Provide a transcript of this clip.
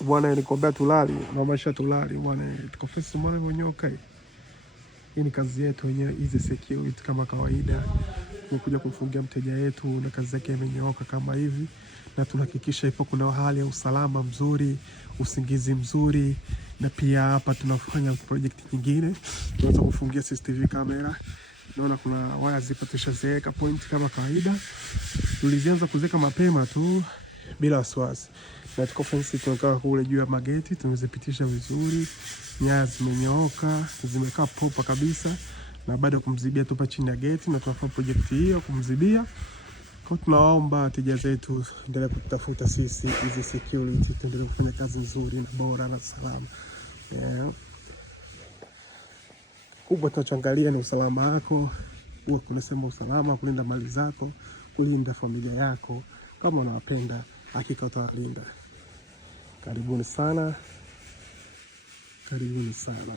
Bwana nikwambia tulali, na maisha tulali bwana, tukofesi mwana vonyoka. Hii ni kazi yetu wenyewe, hizi security kama kawaida. Tumekuja kumfungia mteja yetu na kazi yake imenyooka kama hivi, na tunahakikisha ipo kuna hali ya usalama mzuri, usingizi mzuri, na pia hapa tunafanya project nyingine. Tunaweza kufungia CCTV kamera. Naona kuna waya zipo tushaziweka point kama kawaida. Tulizianza kuziweka mapema tu bila wasiwasi. Na tuko fence tunakaa kule juu ya mageti, tumezipitisha vizuri. Nyaya zimenyooka, zimekaa proper kabisa. Na baada ya kumzibia tupa chini ya geti na tunafanya project hiyo kumzibia. Kwa tunaomba wateja zetu endelee kutafuta sisi hizi security, tuendelee kufanya kazi nzuri na bora na salama. Kubwa tunachoangalia ni usalama wako. Huwa tunasema usalama, kulinda mali zako, kulinda familia yako. Kama unawapenda, hakika utawalinda. Karibuni sana. Karibuni sana.